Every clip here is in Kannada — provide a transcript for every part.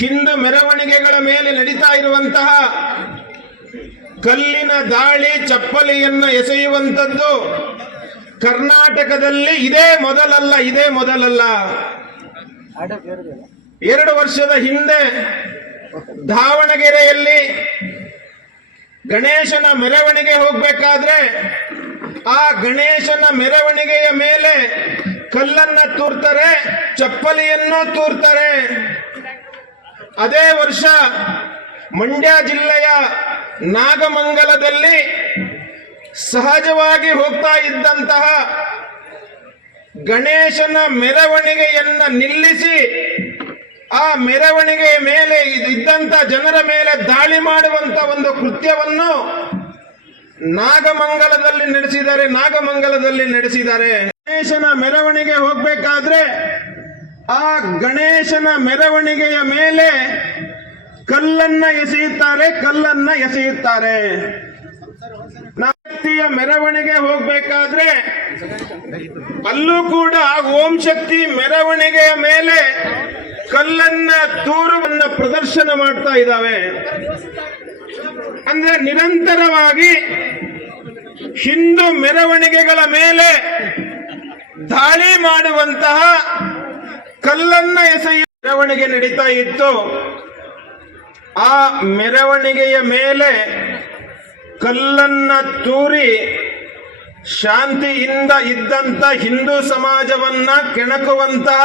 ಹಿಂದೂ ಮೆರವಣಿಗೆಗಳ ಮೇಲೆ ನಡೀತಾ ಇರುವಂತಹ ಕಲ್ಲಿನ ದಾಳಿ, ಚಪ್ಪಲಿಯನ್ನು ಎಸೆಯುವಂಥದ್ದು ಕರ್ನಾಟಕದಲ್ಲಿ ಇದೇ ಮೊದಲಲ್ಲ. 2 ವರ್ಷದ ಹಿಂದೆ ದಾವಣಗೆರೆಯಲ್ಲಿ ಗಣೇಶನ ಮೆರವಣಿಗೆ ಹೋಗಬೇಕಾದ್ರೆ ಆ ಗಣೇಶನ ಮೆರವಣಿಗೆಯ ಮೇಲೆ ಕಲ್ಲನ್ನ ತೂರ್ತಾರೆ, ಚಪ್ಪಲಿಯನ್ನು ತೂರ್ತಾರೆ. ಅದೇ ವರ್ಷ ಮಂಡ್ಯ ಜಿಲ್ಲೆಯ ನಾಗಮಂಗಲದಲ್ಲಿ ಸಹಜವಾಗಿ ಹೋಗ್ತಾ ಇದ್ದಂತಹ ಗಣೇಶನ ಮೆರವಣಿಗೆಯನ್ನ ನಿಲ್ಲಿಸಿ ಆ ಮೆರವಣಿಗೆಯ ಮೇಲೆ ಇದ್ದಂತ ಜನರ ಮೇಲೆ ದಾಳಿ ಮಾಡುವಂತ ಒಂದು ಕೃತ್ಯವನ್ನು ನಾಗಮಂಗಲದಲ್ಲಿ ನಡೆಸಿದ್ದಾರೆ. ಗಣೇಶನ ಮೆರವಣಿಗೆ ಹೋಗ್ಬೇಕಾದ್ರೆ ಆ ಗಣೇಶನ ಮೆರವಣಿಗೆಯ ಮೇಲೆ ಕಲ್ಲನ್ನ ಎಸೆಯುತ್ತಾರೆ. ಶಕ್ತಿಯ ಮೆರವಣಿಗೆ ಹೋಗ್ಬೇಕಾದ್ರೆ ಅಲ್ಲೂ ಕೂಡ ಓಂ ಶಕ್ತಿ ಮೆರವಣಿಗೆಯ ಮೇಲೆ ಕಲ್ಲನ್ನ ತೂರುವನ್ನ ಪ್ರದರ್ಶನ ಮಾಡ್ತಾ ಇದ್ದಾವೆ. ಅಂದ್ರೆ ನಿರಂತರವಾಗಿ ಹಿಂದೂ ಮೆರವಣಿಗೆಗಳ ಮೇಲೆ ದಾಳಿ ಮಾಡುವಂತಹ ಕಲ್ಲನ್ನ ಎಸೆಯುವ ಮೆರವಣಿಗೆ ನಡೀತಾ ಇತ್ತು. ಆ ಮೆರವಣಿಗೆಯ ಮೇಲೆ ಕಲ್ಲನ್ನ ತೂರಿ ಶಾಂತಿಯಿಂದ ಇದ್ದಂತ ಹಿಂದೂ ಸಮಾಜವನ್ನ ಕೆಣಕುವಂತಹ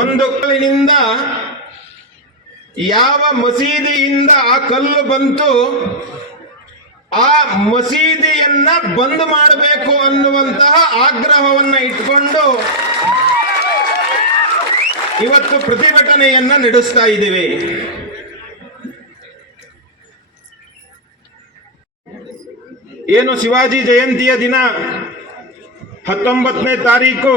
ಒಂದು ಕಲ್ಲಿನಿಂದ ಯಾವ ಮಸೀದಿಯಿಂದ ಆ ಕಲ್ಲು ಬಂತು ಆ ಮಸೀದಿಯನ್ನ ಬಂದ್ ಮಾಡಬೇಕು ಅನ್ನುವಂತಹ ಆಗ್ರಹವನ್ನ ಇಟ್ಕೊಂಡು ಇವತ್ತು ಪ್ರತಿಭಟನೆಯನ್ನ ನಡೆಸ್ತಾ ಇದ್ದೀವಿ. ಏನು ಶಿವಾಜಿ ಜಯಂತಿಯ ದಿನ 19ನೇ ತಾರೀಕು